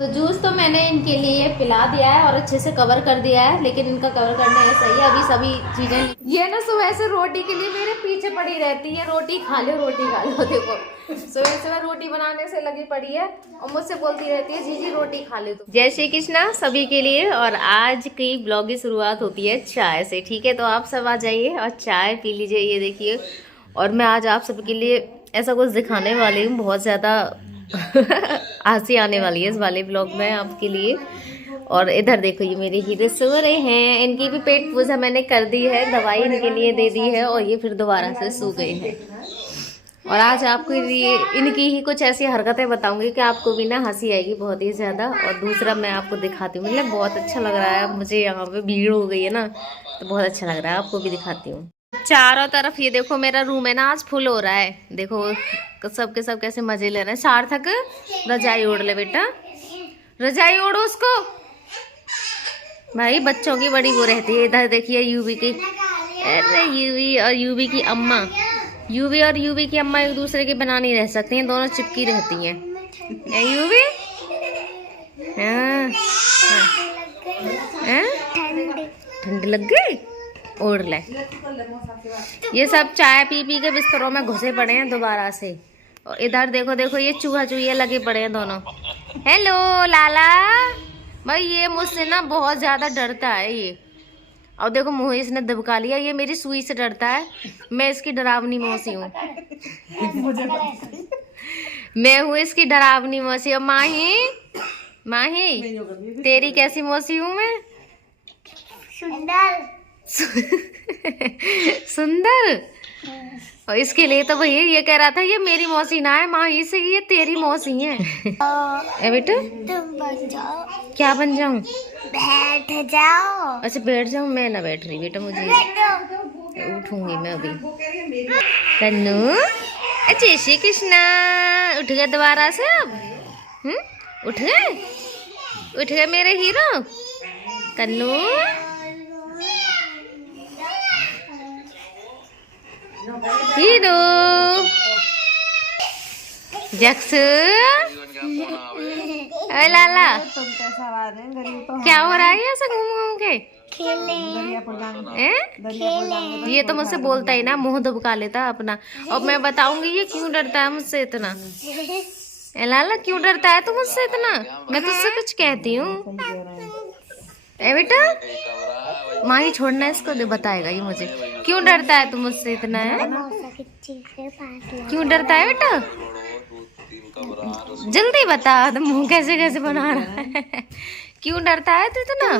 तो जूस तो मैंने इनके लिए पिला दिया है और अच्छे से कवर कर दिया है, लेकिन इनका कवर करना है सही है। अभी सभी चीजें ये ना सुबह से रोटी के लिए मेरे पीछे पड़ी रहती है, रोटी खा लो रोटी खा लो। देखो सुबह से मैं रोटी बनाने से लगी पड़ी है और मुझसे बोलती रहती है जीजी रोटी खा ले। तो जय श्री कृष्णा सभी के लिए। और आज की ब्लॉग की शुरुआत होती है चाय से, ठीक है। तो आप सब आ जाइए और चाय पी लीजिए। ये देखिए, और मैं आज आप सबके लिए ऐसा कुछ दिखाने वाली हूँ, बहुत ज़्यादा हंसी आने वाली है इस वाले ब्लॉग में आपके लिए। और इधर देखो ये मेरे हीरे सो रहे हैं, इनकी भी पेट पूजा मैंने कर दी है, दवाई इनके लिए दे दी है और ये फिर दोबारा से सो गए हैं। और आज आपको ये इनकी ही कुछ ऐसी हरकतें बताऊंगी कि आपको भी ना हंसी आएगी बहुत ही ज़्यादा। और दूसरा मैं आपको दिखाती हूँ, मतलब बहुत अच्छा लग रहा है मुझे, यहाँ पे भीड़ हो गई है ना तो बहुत अच्छा लग रहा है, आपको भी दिखाती हूँ। चारों तरफ ये देखो मेरा रूम है ना आज फुल हो रहा है। देखो सब के सब कैसे मजे ले रहे हैं। सार्थक रजाई ओढ़ ले बेटा, रजाई ओढ़ो उसको। भाई बच्चों की बड़ी वो रहती है। इधर देखिए यूवी की, अरे यूवी और यूवी की अम्मा, यूवी और यूवी की अम्मा एक दूसरे के बना नहीं रह सकती हैं, दोनों चिपकी रहती हैं। यूवी ठंड लग गई, ओढ़ ले। ये सब चाय पी पी के बिस्तरों में घुसे पड़े हैं दोबारा से। और इधर देखो देखो ये चूहा चूहिया लगे पड़े हैं दोनों। हेलो लाला, भाई ये मुझसे ना बहुत ज्यादा डरता है ये। और देखो मुँह इसने दबका लिया, ये मेरी सुई से डरता है। मैं इसकी डरावनी मौसी हूँ। मैं हूँ इसकी डरावनी मौसी। और माही, माही तेरी कैसी मौसी हूँ मैं? सुंदर। सुंदर। और इसके लिए तो भैया ये कह रहा था ये मेरी मौसी ना है, माँ ही से ये तेरी मौसी है। ए बेटा तुम बन जाओ। क्या बन जाऊं? बैठ जाओ। अच्छा बैठ जाऊं? मैं ना बैठ रही बेटा, मुझे उठूंगी मैं अभी। तन्नू जय श्री कृष्णा, उठ गए दोबारा से अब? उठ गए, उठ गए मेरे हीरो कन्नू। हीरो जक्स, लाला क्या हो रहा है ऐसा घूम घूम के? ये तो मुझसे बोलता ही ना, मुंह दबका लेता अपना। और मैं बताऊंगी ये क्यों डरता है मुझसे इतना। लाला क्यों डरता है तू मुझसे इतना? मैं तुझसे कुछ कहती हूँ ए बेटा? माँ ही छोड़ना इसको, बताएगा ये मुझे क्यों डरता है तू मुझसे इतना है। क्यों डरता है बेटा? जल्दी बता, तो मुंह कैसे कैसे बना रहा है। क्यों डरता है तू इतना?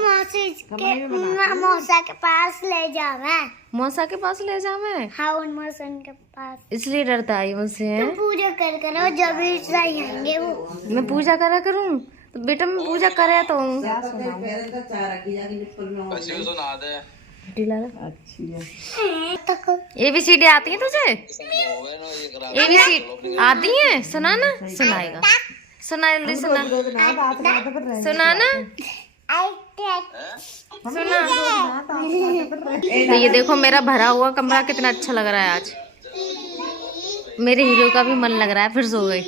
मौसा के पास ले जा मैं। मौसा के पास ले जा मैं? हाँ उन मौसा के पास। इसलिए डरता है मुझसे? तुम पूजा कर करो जब भी सही आएंगे वो। मैं पूजा करा करूँ तो बेटा मैं पूजा करे तो ABCD आती है तुझे? ABCD आती है? सुना ना, सुनाएगा, सुना जल्दी सुना, सुना ना, सुना। तो ये देखो मेरा भरा हुआ कमरा कितना अच्छा लग रहा है आज। मेरे हीरो का भी मन लग रहा है। फिर सो गए,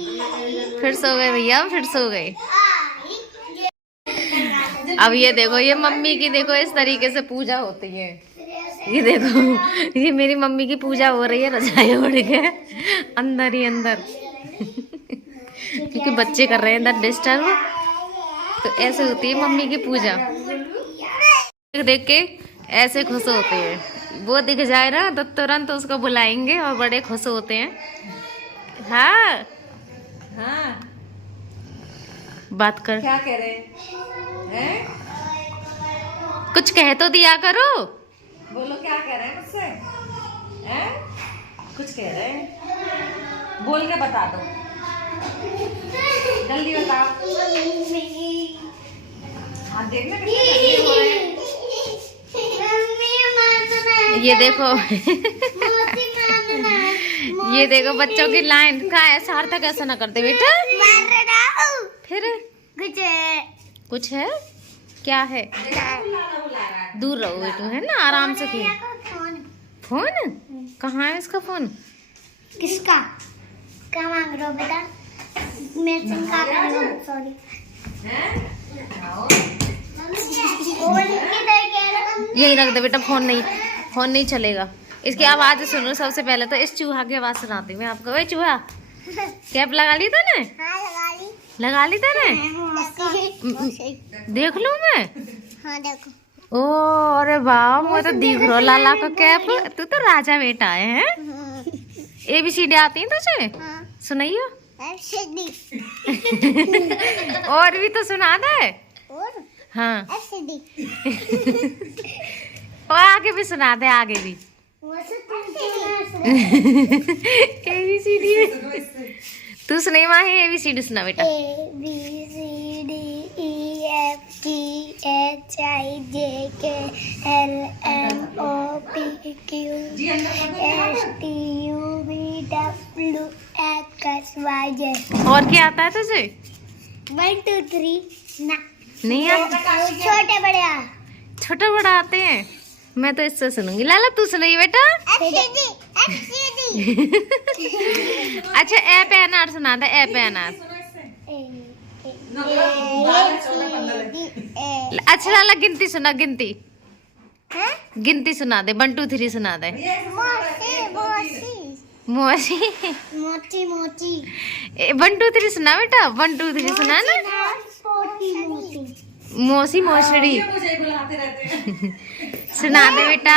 फिर सो गए भैया, फिर सो गए। अब ये देखो ये मम्मी की देखो इस तरीके से पूजा होती है। ये देखो ये मेरी मम्मी की पूजा हो रही है रजाई ओढ़ के अंदर ही अंदर। क्योंकि बच्चे कर रहे हैं अंदर डिस्टर्ब, तो ऐसे होती है मम्मी की पूजा। देख के ऐसे खुश होते हैं, वो दिख जाए ना तो तुरंत उसको बुलाएंगे और बड़े खुश होते हैं। हाँ हाँ बात कर, क्या कह रहे हैं? कुछ कह तो दिया करो। बोलो क्या कह रहे हैं मुझसे? कुछ कह रहे हैं, बोल के बता दो, जल्दी बताओ। हाँ देखना ये देखो ये देखो बच्चों की लाइन कहाँ है। सार्थक ऐसा ना करते बेटा, फिर कुछ है क्या है? दूर रहो बेटू, है ना, आराम से खेल। फोन कहाँ है इसका फोन? किसका? क्या मांग रहे हो बेटा? मैं सॉरी। यही रख दे बेटा, फोन नहीं चलेगा। इसकी आवाज सुनो। सबसे पहले तो इस चूहा की आवाज सुनाती हूँ मैं आपको। वही चूहा, कैप लगा ली तूने? लगा ली तूने? देख लूं मैं? हाँ देखो। ओ अरे वाह, मुझे तो दिख रहा लाला का कैप। तू तो राजा बेटा है। ABCD आती है तुझे? हाँ। सुनाइयो। FCD। और भी तो सुना दे। और हाँ FCD। और आगे भी सुना दे, आगे भी। ABCD तू सुनाई माही। ABCD सुना बेटा। ABCD EFG HIJ KLMNOP QRSTUVWXYZ। और क्या आता है तुझे? 1 2 3 ना नहीं आता? छोटे बड़े छोटा बड़ा आते हैं। मैं तो इससे सुनूंगी। लाला तू सुनाई बेटा। FCD। अच्छा ए पे अनार सुना दे। ए पे अनार। अच्छा लाला गिनती सुना। गिनती सुना दे। 1 2 3 सुना दे। मोची 1 2 3 सुना बेटा। 1 2 3 सुना ना। मोसी मोसड़ी सुना दे बेटा।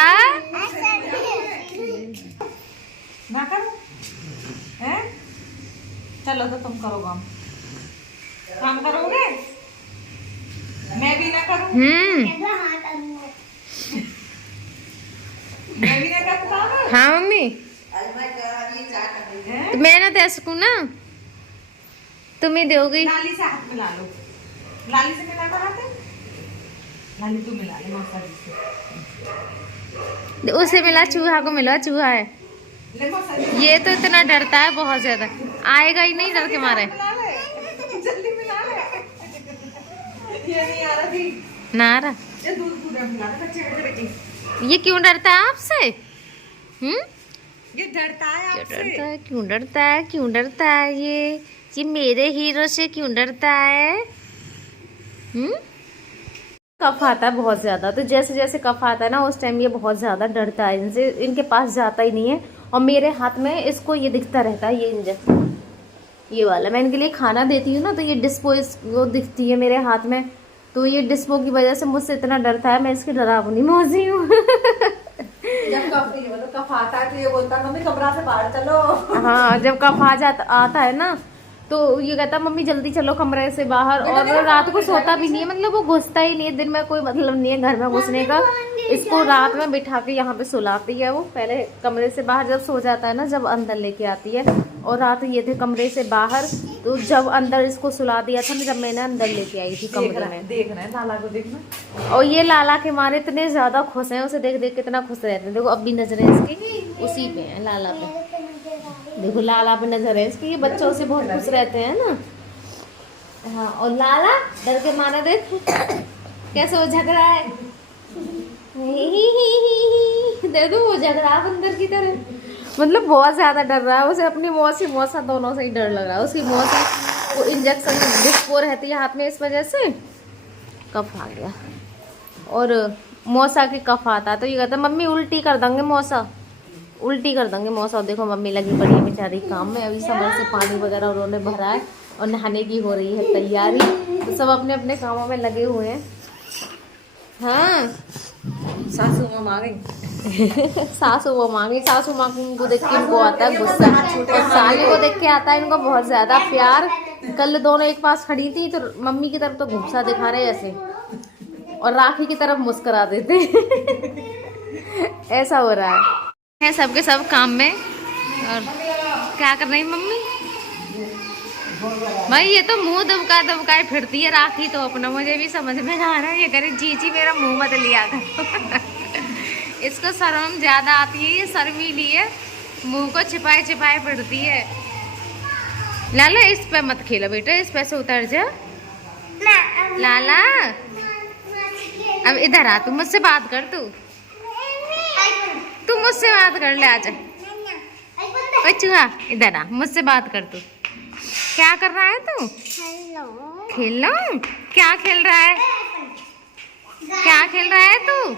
ना करो हैं? चलो तो तुम करो काम करोगे? मैं भी ना करूं? मैं भी ना करूं काम? हाँ मम्मी, तो मैं ना दे सकूं ना, तुम ही दोगी। लाली से हाथ मिला लो। लाली से मिला कराते? लाली तू मिला ले मौसा जी से। उसे मिला, चूहा को मिला। चूहा है ले मौसा जी। ये तो इतना डरता है बहुत ज्यादा, आएगा ही नहीं डर के मारे। मिला ले जल्दी मिला ले। ये नहीं आ रहा थी ना रहा। ये दूध पूरा मिला ले कच्चे कच्चे की। ये क्यों डरता है आपसे? ये डरता है क्यों आपसे। डरता है? क्यों डरता है? क्यों डरता है? ये मेरे हीरो से क्यों डरता है? कफ आता है बहुत ज्यादा, तो जैसे जैसे कफ आता है ना उस टाइम ये बहुत ज्यादा डरता है इनसे, इनके पास जाता ही नहीं है। और मेरे हाथ में इसको ये दिखता रहता है, ये इंजेक्शन, ये वाला मैं इनके लिए खाना देती हूँ ना, तो ये डिस्पो वो दिखती है मेरे हाथ में, तो ये डिस्पो की वजह से मुझसे इतना डरता है। मैं इसकी डरावनी मौसी हूँ। जब कफ आता है तो ये बोलता है मम्मी कमरा से बाहर चलो। हाँ, जब कफ आता है ना तो ये कहता है मम्मी जल्दी चलो कमरे से बाहर। और रात को सोता भी नहीं है, मतलब वो घुसता ही नहीं है, दिन में कोई मतलब नहीं है घर में घुसने का। इसको रात में बिठा के यहाँ पे सुलाती है वो, पहले कमरे से बाहर जब सो जाता है ना, जब अंदर लेके आती है। और रात ये थे कमरे से बाहर, तो जब अंदर इसको सुला दिया था ना, जब मैंने अंदर लेके आई थी कमरे में। देखना है लाला को, देखना। और ये लाला के मारे इतने ज्यादा खुश हैं, उसे देख देख कितना खुश रहते हैं। देखो अब भी नजरें इसकी उसी पे है, लाला पे। देखो लाला पे नजर है इसकी, ये बच्चों से बहुत खुश रहते हैं ना। हाँ, और लाला डर के मारे देख कैसे वो झग रहा है। दे दो, वो झग रहा बंदर की तरह, मतलब बहुत ज्यादा डर रहा है। उसे अपनी मौसी मौसा दोनों से ही डर लग रहा है। उसकी मौसी वो इंजेक्शन डिस्पो रहती है हाथ में, इस वजह से कफ आ गया। और मौसा की कफ आता तो ये कहता मम्मी उल्टी कर देंगे मौसा, उल्टी कर देंगे मौसा। देखो मम्मी लगी पड़ी है बेचारी काम में, अभी समर से पानी वगैरह उन्होंने भरा है और नहाने की हो रही है तैयारी, तो सब अपने अपने कामों में लगे हुए हैं। हाँ, सासू माँ आ गई। सासू माँ गई। सासू माँ को देख के इनको आता है गुस्सा, और साली को देख के आता है इनको बहुत ज्यादा प्यार। कल दोनों एक पास खड़ी थी तो मम्मी की तरफ तो घुसा दिखा रहे ऐसे, और राखी की तरफ मुस्कुरा देते। ऐसा हो रहा है सबके सब काम में। और क्या कर रही मम्मी? भाई ये तो मुंह दबकाए फिरती है राखी, तो अपना मुझे भी समझ में आ रहा है। ये करे जी मेरा मुंह मत लिया कर। इसको शर्म ज्यादा आती है, ये शर्मीली है, मुंह को छिपाए फिरती है। लाला इस पे मत खेलो बेटा, इस पे से उतर जा। लाला अब इधर आ, तू मुझसे बात कर, तू मुझसे बात कर ले, आजा। चूहा इधर आ, मुझसे बात कर। तू क्या कर रहा है? तू खेल लो। क्या खेल रहा है? क्या खेल रहा है तू?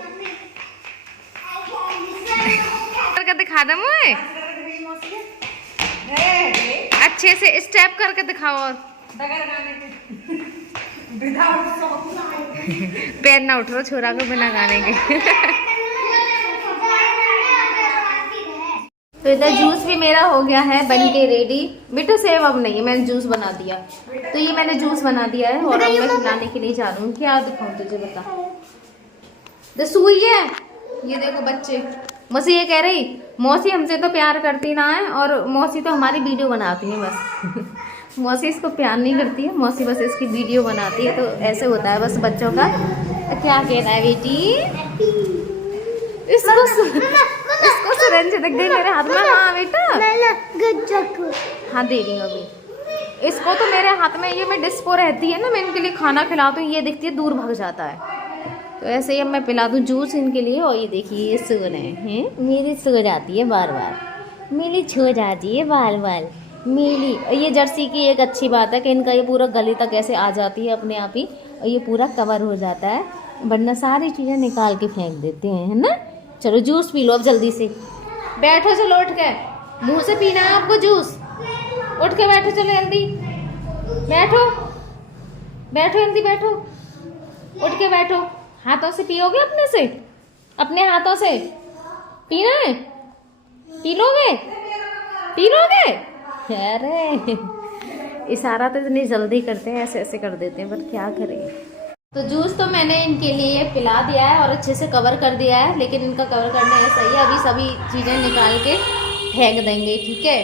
करके दिखा दे मुझे, अच्छे से स्टेप करके दिखाओ। और पैर ना उठ रहा छोरा को बिना गाने के। तो इधर जूस भी मेरा हो गया है बन के रेडी। बेटा सेव अब नहीं है, मैंने जूस बना दिया। तो ये मैंने जूस बना दिया है और अब मैं खिलाने के लिए जा रही हूँ। क्या दिखाऊं तुझे बता। तो सुई है ये देखो बच्चे। मौसी ये कह रही मौसी हमसे तो प्यार करती ना है और मौसी तो हमारी वीडियो बनाती है बस। मौसी इसको प्यार नहीं करती है, मौसी बस इसकी वीडियो बनाती है। तो ऐसे होता है बस बच्चों का। क्या कहना है बेटी? इसको सिरंज दिख गई मेरे हाथ में। हाँ बेटा हाँ दे रही हूँ अभी इसको। तो मेरे हाथ में ये मैं डिस्पो रहती है ना, मैं इनके लिए खाना खिलाती हूँ, ये दिखती है दूर भाग जाता है। तो ऐसे ही अब मैं पिला दूँ जूस इनके लिए। और ये देखिए ये सो रहे हैं, मेरी सो जाती है बार बार, मेरी छो जाती है बार बार मेरी। और ये जर्सी की एक अच्छी बात है कि इनका ये पूरा गले तक ऐसे आ जाती है अपने आप ही और ये पूरा कवर हो जाता है, वरना सारी चीज़ें निकाल के फेंक देते हैं, है ना। चलो जूस पी लो अब जल्दी से। बैठो चलो उठ के, मुंह से पीना है आपको जूस। उठ के बैठो चलो जल्दी, बैठो बैठो जल्दी बैठो, उठ के बैठो। हाथों से पियोगे अपने से, अपने हाथों से पीना है, पी लोगे पी लोगे। अरे इशारा तो इतनी जल्दी करते हैं, ऐसे ऐसे कर देते हैं, पर क्या करें। तो जूस तो मैंने इनके लिए पिला दिया है और अच्छे से कवर कर दिया है, लेकिन इनका कवर करना ऐसा ही है, अभी सभी चीज़ें निकाल के फेंक देंगे, ठीक है।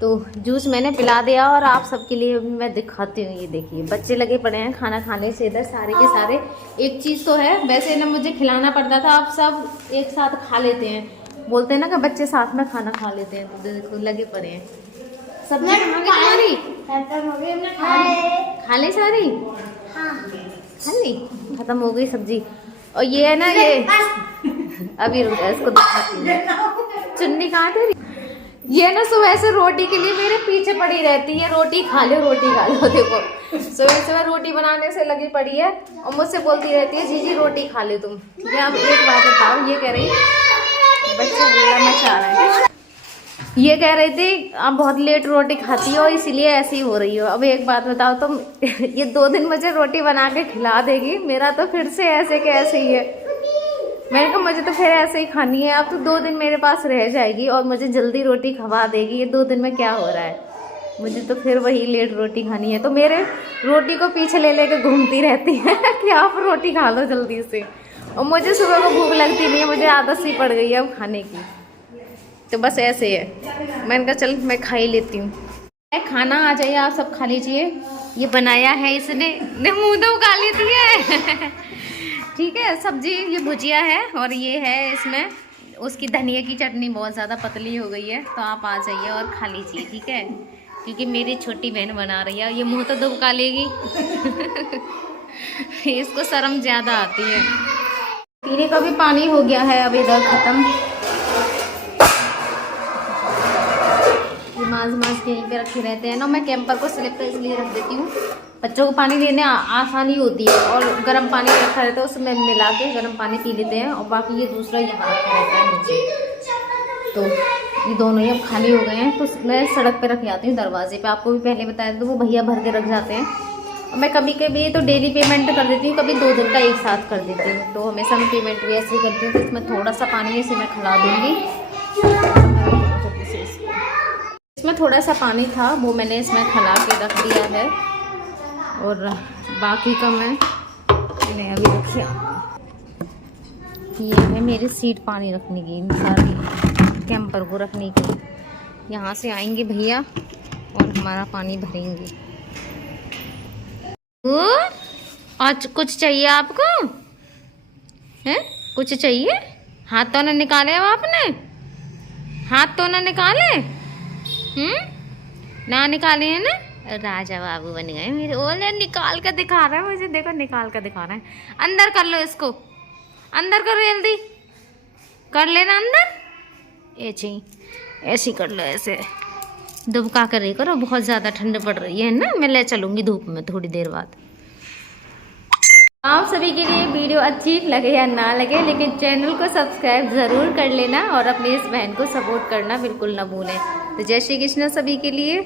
तो जूस मैंने पिला दिया और आप सबके लिए अभी मैं दिखाती हूँ। ये देखिए बच्चे लगे पड़े हैं खाना खाने से इधर सारे के सारे। एक चीज़ तो है, वैसे ना मुझे खिलाना पड़ता था, अब सब एक साथ खा लेते हैं। बोलते हैं ना कि बच्चे साथ में खाना खा लेते हैं। तो देखो लगे पड़े हैं सब्जी सारी, खा ली सारी, खा ली, खत्म हो गई सब्जी। और ये है ना ये अभी रुक इसको दिखाती हूँ। चुन्नी कहाँ तेरी? ये ना सुबह से रोटी के लिए मेरे पीछे पड़ी रहती है, रोटी खा लो रोटी खा लो। देखो सुबह सुबह रोटी बनाने से लगी पड़ी है और मुझसे बोलती रहती है जीजी रोटी खा ले तुम। ये अब एक बात बताओ, ये कह रही बच्चे मचा रहे हैं, ये कह रही थी आप बहुत लेट रोटी खाती हो इसीलिए ऐसी हो रही हो। अब एक बात बताओ तुम, ये 2 दिन मुझे रोटी बना के खिला देगी, मेरा तो फिर से ऐसे के ऐसे ही है। मैंने कहा मुझे तो फिर ऐसे ही खानी है, अब तो 2 दिन मेरे पास रह जाएगी और मुझे जल्दी रोटी खवा देगी। ये 2 दिन में क्या हो रहा है, मुझे तो फिर वही लेट रोटी खानी है। तो मेरे रोटी को पीछे ले लेकर घूमती रहती है कि आप रोटी खा लो जल्दी से। और मुझे सुबह को भूख लगती नहीं है, मुझे आदत सी पड़ गई है अब खाने की। तो बस ऐसे है, मैंने कहा चल मैं खा ही लेती हूँ। खाना आ जाइए आप सब खा लीजिए। ये बनाया है इसने, मुँह तो उगा लेती है ठीक है। सब्जी ये भुजिया है और ये है इसमें उसकी धनिया की चटनी बहुत ज़्यादा पतली हो गई है। तो आप आ जाइए और खा लीजिए, ठीक है, क्योंकि मेरी छोटी बहन बना रही है। ये मुँह तो दुबका लेगी इसको शर्म ज़्यादा आती है। पीने का भी पानी हो गया है अब इधर ख़त्म। माज यहीं पे रखे रहते हैं ना, मैं कैंपर को स्लिप पे इसलिए रख देती हूँ, बच्चों को पानी देने आसानी होती है। और गर्म पानी रखा रहता है उसमें मिला के गर्म पानी पी लेते हैं। और बाकी ये दूसरा यहाँ रखा रहता है नीचे। तो ये दोनों ही अब खाली हो गए हैं, तो मैं सड़क पे रख जाती हूँ दरवाजे पे। आपको भी पहले बताया तो वो भैया भर के रख जाते हैं। और मैं कभी कभी तो डेली पेमेंट कर देती हूँ, कभी 2 दिन का एक साथ कर देती हूँ। तो हमेशा मैं पेमेंट भी ऐसे ही करती हूँ। तो इसमें थोड़ा सा पानी है, इसे मैं खिला दूँगी। इसमें थोड़ा सा पानी था वो मैंने इसमें खिला के रख दिया है और बाकी का मैं अभी रखिए। ये है मेरी सीट पानी रखने की, सारी कैंपर को रखने की। यहाँ से आएंगे भैया और हमारा पानी भरेंगे। आज कुछ चाहिए आपको? हैं कुछ चाहिए? हाथ तो ना निकाले अब आपने, हाथ तो ना निकाले, ना निकाले है ना। राजा बाबू बन गए मेरे। ओले निकाल कर दिखा रहा है मुझे, देखो निकाल कर दिखा रहा है। अंदर कर लो इसको, अंदर करो जल्दी, कर लेना अंदर। ऐसे ही कर लो, ऐसे दुबका कर रही करो, बहुत ज़्यादा ठंड पड़ रही है ना। मैं ले चलूँगी धूप में थोड़ी देर बाद। आप सभी के लिए वीडियो अच्छी लगे या ना लगे, लेकिन चैनल को सब्सक्राइब ज़रूर कर लेना और अपनी इस बहन को सपोर्ट करना बिल्कुल ना भूलें। तो जय श्री कृष्ण सभी के लिए।